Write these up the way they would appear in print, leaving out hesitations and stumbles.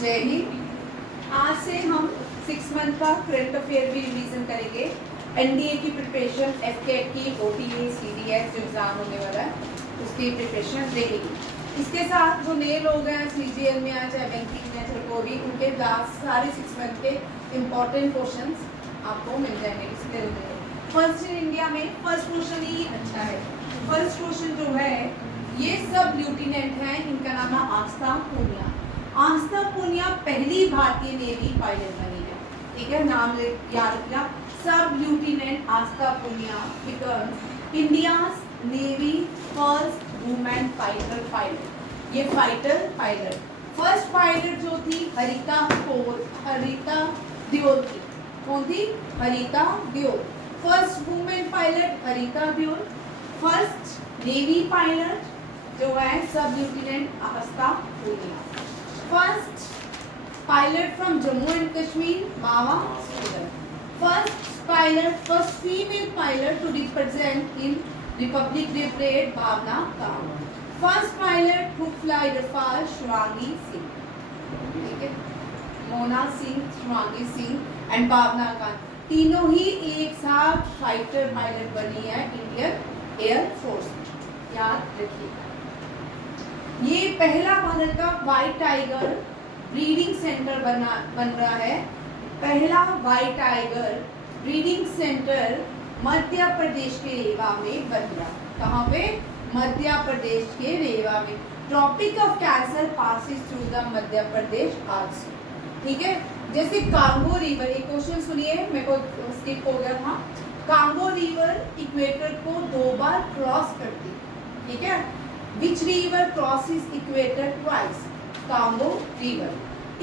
जय हिंद। आज से हम 6 मंथ का करंट अफेयर भी रिवीजन करेंगे। एनडीए की प्रिपरेशन, एफकेट की, ओटीए, सीडीएस जो एग्जाम होने वाला है उसकी प्रिपरेशन रहेगी। इसके साथ जो नए लोग हैं सीजीएल में चाहे बैंकिंग में चाहे कोई भी, उनके लास्ट सारे 6 मंथ के इम्पोर्टेंट क्वेश्चंस आपको मिल जाएंगे डिस्प्ले में। फर्स्ट इन इंडिया में फर्स्ट क्वेश्चन ही अच्छा है। फर्स्ट क्वेश्चन जो है ये सब ल्यूटिनेंट हैं, इनका नाम है आस्था पूनिया। आस्था पूनिया पहली भारतीय नेवी पायलट बनी है, ठीक है, नाम याद रखना। Sub lieutenant Astha Poonia becomes India's navy first women fighter pilot. ये फाइटर पायलट फर्स्ट पायलट जो थी हरिता दियोल थी। कौन थी? Harita Deol. First women pilot Harita Deol. First navy pilot जो है sub lieutenant Astha Poonia. First pilot from Jammu and Kashmir Mawya Sudan. First female pilot to represent in Republic Day parade Bhawana Kanth. First pilot to fly Rafale Shivangi Singh, ठीक है, मोना सिंह, शिवांगी सिंह एंड भावना कांत, तीनों ही एक साथ फाइटर पायलट बनी है इंडियन एयर फोर्स में, याद रखिएगा। ये पहला भारत का व्हाइट टाइगर ब्रीडिंग सेंटर बन रहा है। पहला white tiger breeding centre Madhya Pradesh के रेवा में बन रहा है। कहाँ पे? मध्य प्रदेश के रेवा में। Tropic of cancer passes through the Madhya Pradesh also, ठीक है। जैसे कांगो रिवर, एक क्वेश्चन सुनिए, मेरे को स्किप हो गया था। कांगो रिवर इक्वेटर को 2 बार क्रॉस करती, ठीक है। Which river crosses equator twice? Congo river.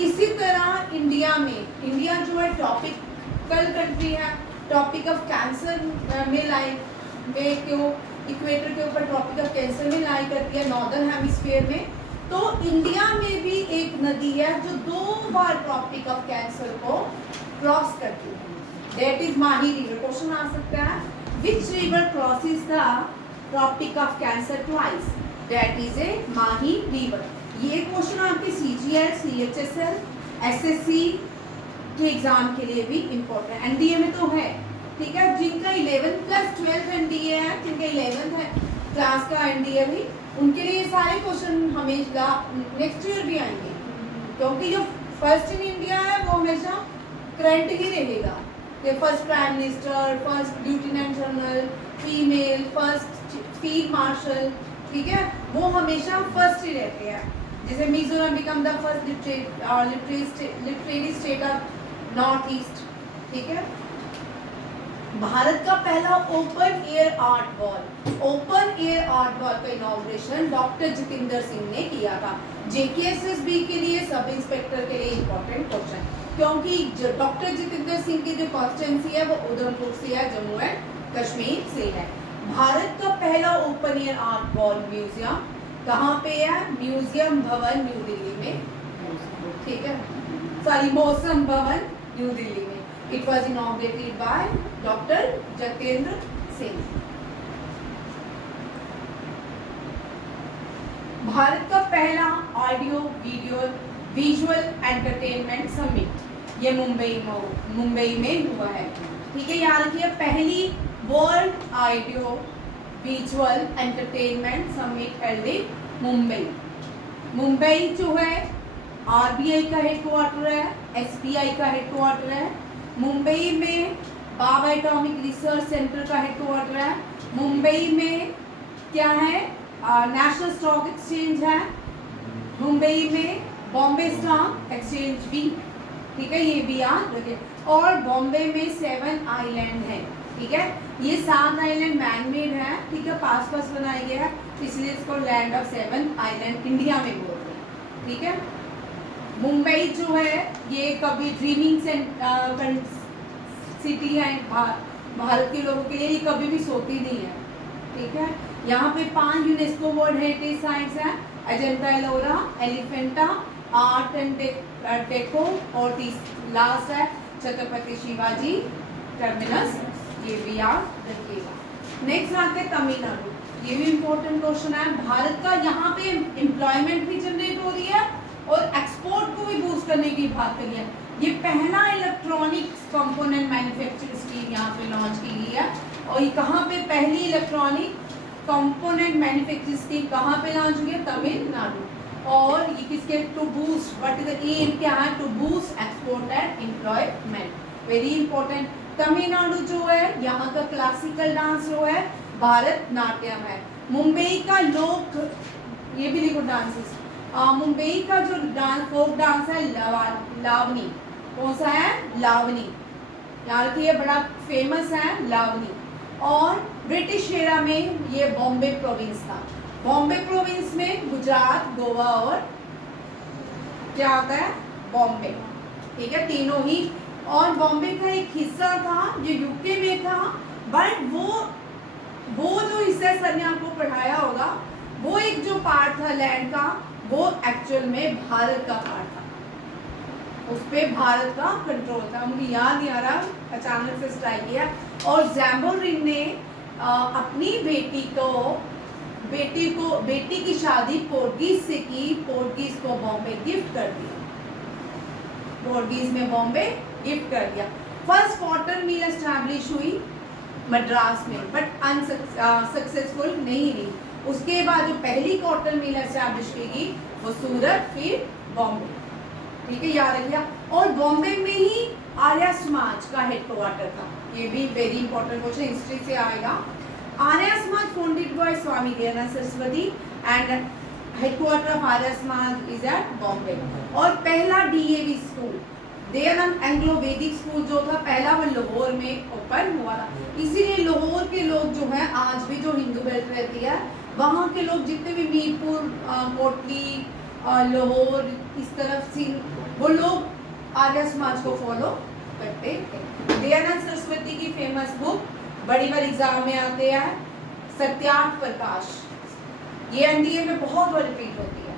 इसी तरह इंडिया में, इंडिया जो है ट्रॉपिकल कंट्री है, ट्रॉपिक ऑफ कैंसर में लाई में क्यों इक्वेटर के ऊपर ट्रॉपिक ऑफ कैंसर में लाई करती है नॉर्दर्न हेमिस्फीयर में। तो इंडिया में भी एक नदी है जो 2 बार ट्रॉपिक ऑफ कैंसर को क्रॉस करती है, that is Mahi river. Question आ सकता है which river crosses the tropic of cancer twice? That is a Mahi river. ये क्वेश्चन आपके सीजीएल, सीएचएसएल, एसएससी के एग्जाम के लिए भी इम्पोर्टेंट है। एनडीए में तो है, ठीक है। जिनका 11 प्लस 12 एनडीए है, जिनका 11th है क्लास का एनडीए भी, उनके लिए सारे क्वेश्चन हमेशा नेक्स्ट ईयर भी आएंगे, क्योंकि जो फर्स्ट इन इंडिया है वो हमेशा करंट ही रहेगा। First prime minister, first lieutenant general, female, first field marshal, ठीक है, वो हमेशा फर्स्ट ही रहते हैं। जैसे Mizoram become the first literary state of north east, ठीक है। भारत का पहला ओपन एयर आर्ट वॉल का इनॉग्रेशन डॉक्टर जितेंद्र सिंह ने किया था। जेकेएसएसबी के लिए, सब इंस्पेक्टर के लिए इम्पोर्टेंट क्वेश्चन, क्योंकि डॉक्टर जितेंद्र सिंह की जो कॉन्स्टिट्यूंसी है वो उधमपुर से है, जम्मू एंड कश्मीर से है। भारत का पहला open air art wall museum कहाँ पे है? म्यूजियम भवन न्यू दिल्ली में, ठीक है, सॉरी मौसम भवन न्यू दिल्ली में। It was inaugurated by doctor Jitendra Singh. Bharat का पहला audio video visual entertainment summit ये मुंबई में हुआ है, ठीक है। याद रखिए पहली world audio visual entertainment summit held in Mumbai जो है आरबीआई का हेडक्वार्टर है, एसबीआई का हेडक्वार्टर है। मुंबई में भाभा एटॉमिक रिसर्च सेंटर का हेडक्वार्टर है। मुंबई में क्या है? नेशनल स्टॉक एक्सचेंज है। मुंबई में बॉम्बे स्टॉक एक्सचेंज भी, ठीक है, ये भी याद रखिए। और बॉम्बे में 7 आइलैंड है, ठीक है। ये 7 आइलैंड मैनमेड है, ठीक है, पास बनाए गए हैं, इसलिए इसको लैंड ऑफ 7 आइलैंड इंडिया में बोलते हैं, ठीक है। मुंबई जो है ये कभी ड्रीमिंग सिटी है भारत के लोगों के लिए, ये कभी भी सोती नहीं है, ठीक है। यहाँ पे 5 यूनेस्को वर्ल्ड हेरिटेज साइट्स हैं, Ajanta Ellora, Elephanta, art and deco, और लास्ट है छत्रपति शिवाजी टर्मिनस, ये भी याद रखिएगा। नेक्स्ट आते हैं तमिलनाडु, ये भी इम्पोर्टेंट क्वेश्चन है। भारत का यहाँ पे एम्प्लॉयमेंट भी जनरेट हो रही है और एक्सपोर्ट को भी बूस्ट करने की बात करिए, ये पहला इलेक्ट्रॉनिक कंपोनेंट मैन्युफैक्चरिंग स्कीम यहाँ पे लॉन्च की गई है। और ये कहाँ पे पहली इलेक्ट्रॉनिक कंपोनेंट मैन्युफैक्चरिंग स्कीम कहाँ पे लॉन्च हुई है? तमिलनाडु। और ये किसके? To boost, what is the aim, क्या है? To boost export and employment. Very important. Tamil Nadu जो है यहाँ का क्लासिकल डांस जो है भारतनाट्यम है। मुंबई का लोक, ये भी लिखो डांसेस, मुंबई का जो डांस फोक डांस है लावनी। कौन सा है? लावनी। याद रखिए, बड़ा फेमस है लावनी। और ब्रिटिश एरा में ये बॉम्बे प्रोविंस था। बॉम्बे प्रोविंस में गुजरात, गोवा और क्या होता है? बॉम्बे। ठीक है, तीनों ही। और बॉम्बे का एक हिस्सा था जो यूके में था, बट वो जो हिस्सा सर ने आपको पढ़ाया होगा, वो एक जो पार्ट था लैंड का, वो एक्चुअल में भारत का पार्ट था। उस पे भारत का कंट्रोल था। मुझे याद नहीं आ रहा, अचानक से स्ट्राइक किया। और ज़ैम्बोरिन ने अपनी बेटी की शादी पोर्टुगीज से की। पोर्टुगीज को बॉम्बे गिफ्ट कर दिया। पोर्टुगीज में बॉम्बे गिफ्ट कर दिया। फर्स्ट कॉटन मिल एस्टैब्लिश हुई मद्रास में, बट अनसक्सेसफुल नहीं रही। उसके बाद जो पहली कॉटन मिल एस्टैब्लिश की गई वो सूरत, फिर बॉम्बे। ठीक है, याद रखिए। और बॉम्बे में ही आर्य समाज का हेडक्वार्टर था। ये भी वेरी इंपॉर्टेंट क्वेश्चन हिस्ट्री से आएगा। Arya Samaj founded by Swami Dayanand Saraswati and headquarter of Arya Samaj is at Bombay. और पहला DAV school, Dayanand Anglo Vedic school जो था पहला, वो लाहौर में ओपन हुआ था। इसीलिए लाहौर के लोग जो हैं, आज भी जो हिंदू बेल्ट रहती है, वहाँ के लोग जितने भी मीरपुर, कोटली, लाहौर, इस तरफ से वो लोग आर्य समाज को फॉलो करते थे। दयानंद सरस्वती की फेमस बुक बड़ी बार एग्जाम में आते हैं, सत्यार्थ प्रकाश। ये एनडीए में बहुत बार रिपीट होती है,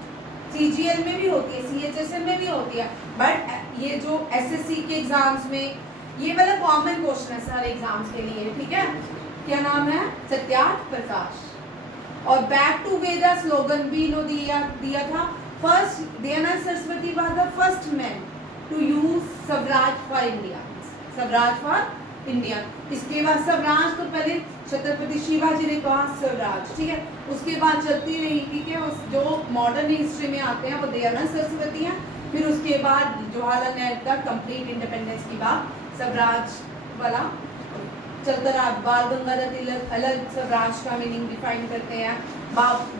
सीजीएल में भी होती है, सीएचएसएल में भी होती है, बट ये जो एसएससी के एग्जाम्स में ये वाला कॉमन क्वेश्चन है सारे एग्जाम्स के लिए। ठीक है, क्या नाम है? सत्यार्थ प्रकाश। और बैक टू वेदा स्लोगन भी इन्होंने दिया था। First, Dayanand Saraswati was the first man to use Swaraj for India, Swaraj for India. इसके बाद स्वराज तो पहले छत्रपति शिवाजी ने कहा स्वराज, ठीक है, उसके बाद चलती रही। ठीक है, जो मॉडर्न हिस्ट्री में आते हैं वो दयानंद सरस्वती हैं। फिर उसके बाद जवाहरलाल नेहरू का कंप्लीट इंडिपेंडेंस के बाद स्वराज वाला चलता रहा। बाल गंगाधर तिलक अलग स्वराज का मीनिंग डिफाइन करते हैं,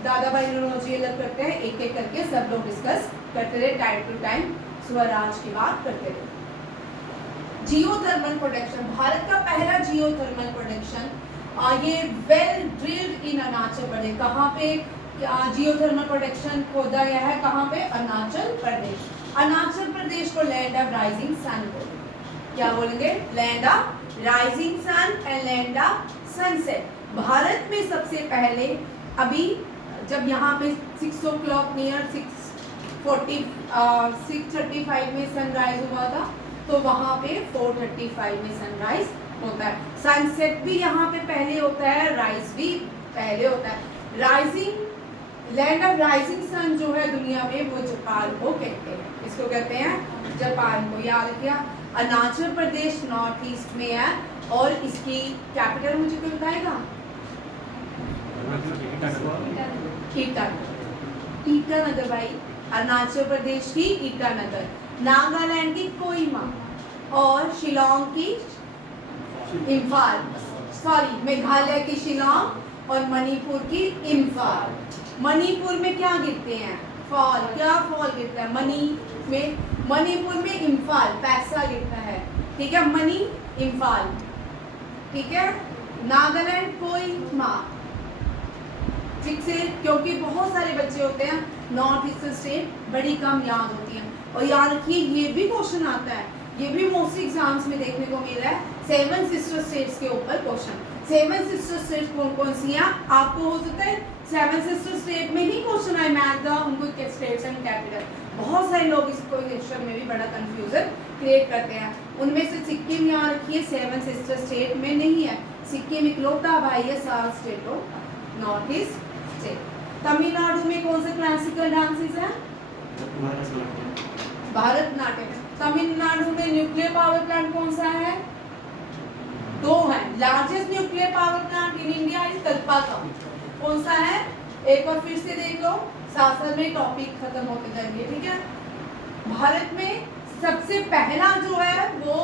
दादा भाई नौरोजी अलग करते हैं। एक एक करके सब लोग डिस्कस करते रहे, टाइम टू टाइम स्वराज की बात करते रहे। जियोथर्मल प्रोडक्शन, भारत का पहला जियोथर्मल प्रोडक्शन, ये वेल ड्रिल्ड इन अरुणाचल प्रदेश। कहाँ पे जियोथर्मल प्रोडक्शन खोदा गया है? कहाँ पे? अरुणाचल प्रदेश। अरुणाचल प्रदेश को लैंड ऑफ राइजिंग सन बोलेंगे। क्या बोलेंगे? Land of rising sun and land of sunset. Bharat में सबसे पहले, अभी जब यहाँ पे 6 o'clock नियर 6:35 में सनराइज हुआ था, तो वहाँ पे 4:35 में सनराइज होता है। सनसेट भी यहाँ पे पहले होता है, राइज भी पहले होता है। Rising, land of rising sun जो है दुनिया में, वो जापान को कहते हैं। इसको कहते हैं जापान को। याद रखिए, अरुणाचल प्रदेश नॉर्थ ईस्ट में है। और इसकी कैपिटल मुझे कोई बताएगा? ईटानगर भाई, अरुणाचल प्रदेश की ईटानगर, नागालैंड की कोहिमा, और शिलोंग की इम्फाल, सॉरी मेघालय की शिलोंग, और मणिपुर की इम्फाल। मणिपुर में क्या गिरते हैं? फॉल। क्या फॉल गिरता है? मणिपुर में इम्फाल, पैसा गिरता है। ठीक है, मणि इम्फाल। ठीक है, नागालैंड कोहिमा। ठीक से, क्योंकि बहुत सारे बच्चे होते हैं, नॉर्थ ईस्टर्न स्टेट बड़ी कम याद होती हैं। और याद रखिए, ये भी क्वेश्चन आता है, ये भी मोस्टली एग्जाम्स में देखने को मिल रहा है, 7 सिस्टर स्टेट्स के ऊपर क्वेश्चन। 7 सिस्टर स्टेट्स कौन कौन सी हैं? आपको हो सकता है 7 सिस्टर स्टेट में ही क्वेश्चन आए, मैथ का, उनको स्टेट्स एंड कैपिटल। बहुत सारे लोग इसको क्वेश्चन में भी बड़ा कंफ्यूजन क्रिएट करते हैं। उनमें से सिक्किम याद रखिए 7 सिस्टर स्टेट में नहीं है। सिक्किम इकलौता भाई है 7 स्टेटों का, नॉर्थ ईस्ट स्टेट। तमिलनाडु में कौन से क्लासिकल डांसेस हैं? भारतनाट्यम। तमिलनाडु में न्यूक्लियर पावर प्लांट कौन सा है? 2 है। Largest nuclear power plant in India is Kalpakkam. कौन सा है? एक बार फिर से देख लो, साथ साथ में टॉपिक खत्म होते जाएंगे, ठीक है। भारत में सबसे पहला जो है वो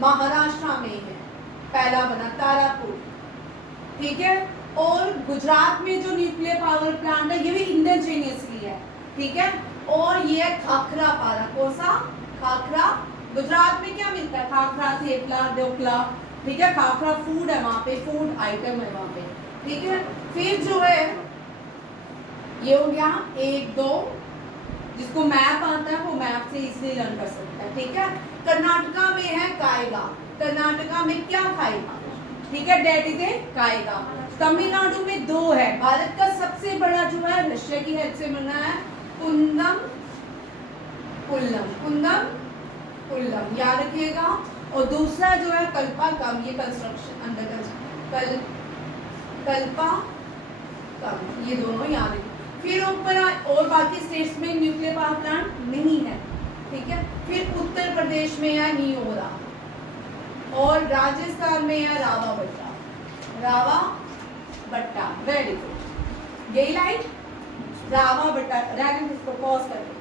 महाराष्ट्र में है, पहला बना तारापुर, ठीक है। और गुजरात में जो न्यूक्लियर पावर प्लांट है ये भी इंडिजीनियसली है, ठीक है। और ये है खाखरा पारा। कौन सा? खाखरा। गुजरात में क्या मिलता है? खाखरा, थेपला, ढोकला, ठीक है। खाखरा फूड है वहाँ पे, फूड आइटम है वहाँ पे, ठीक है। फिर जो है ये हो गया 1 2, जिसको मैप आता है वो मैप से इजीली लर्न कर सकता है, ठीक है। कर्नाटका में है कायगा। कर्नाटका में क्या खाएगा? ठीक है, डेट इज कायगा। तमिलनाडु में 2 है। भारत का सबसे बड़ा जो है रशिया की हेल्प से बना है कुंदम कुल्लम। कुंदम कुल्लम याद रखिएगा। और दूसरा जो है कल्पाकम, ये कंस्ट्रक्शन अंडर कल्पाकम, ये दोनों याद रखिए। फिर ऊपर और बाकी स्टेट्स में न्यूक्लियर पावर प्लांट नहीं है, ठीक है। फिर उत्तर प्रदेश में है नियोरा और राजस्थान में है रावाबट्टा। रावाबट्टा, वेरी गुड। यही लाइन रावाबट्टा। इसको पॉज करके